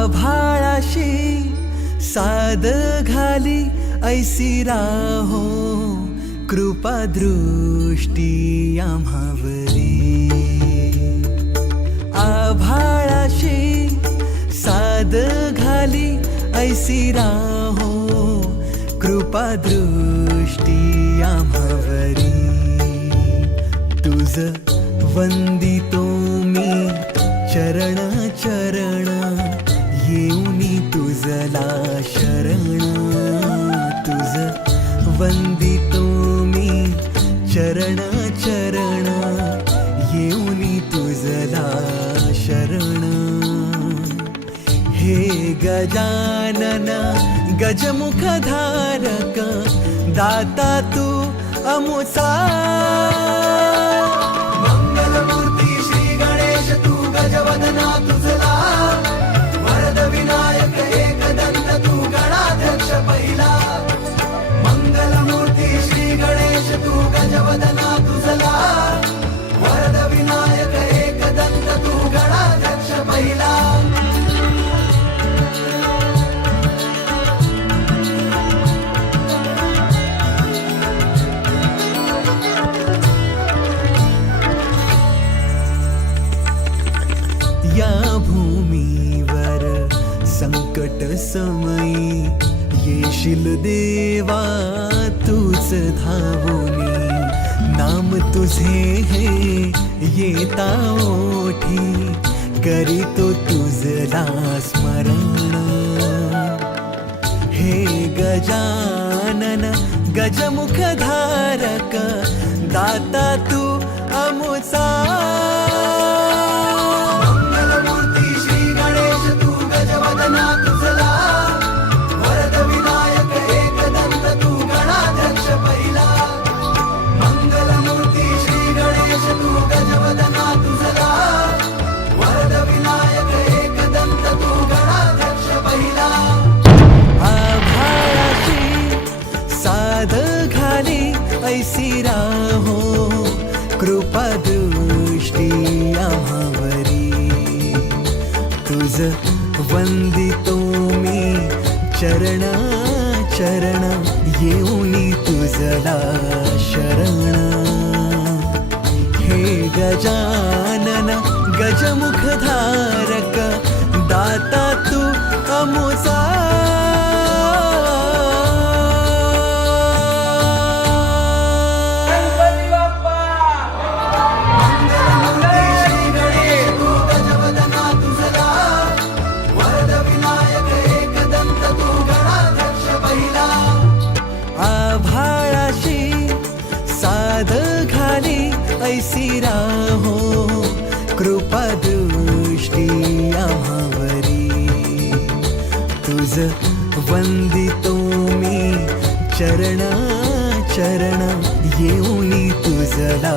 आभाळाशी साद घाली ऐसी राहो कृपा दृष्टी आम्हावरी. आभाळाशी साद घाली ऐसी राहो कृपा दृष्टी आम्हावरी. तुझ वंदितो मी चरण चरण येऊनी तुझला शरण. तुझ वंदितो मी चरण चरण येऊनी तुझला शरण. हे गजानन गजमुखधारक दाता तू अमुचा. मंगलमूर्ती श्री गणेश तू गजवदना तुझला. वरद विनायक एकदंत तू गणाध्यक्ष पहिला. मंगलमूर्ती श्री गणेश तू गजवदना तुझला. वरद विनायक एकदंत तू गणाध्यक्ष पहिला. या भूमीवर संकट समयी येशील देवा तूच धावोनी. नाम तुझे हे येता ओठी करीतो तुझला स्मरण. हे गजानन गजमुखधारक दाता तू अमुचा. तुझला वरद विनायक एकदंत तू गणाध्यक्ष पहिला. मंगलमूर्ती श्री गणेश तू गजवदना तुझला. वरद विनायक एकदंत तू गणाध्यक्ष पहिला. आभाळाशी साद घाली ऐसी राहो कृपा दृष्टी आम्हावरी. तुझ वंदितो मी चरण चरण येऊनी तुझला शरण. हे गजानन गजमुखधारक दाता तू अमुचा. साद घाली ऐसी राहो कृपा दृष्टी आम्हावरी. तुझ वंदितो मी चरण चरण येऊनी तुझला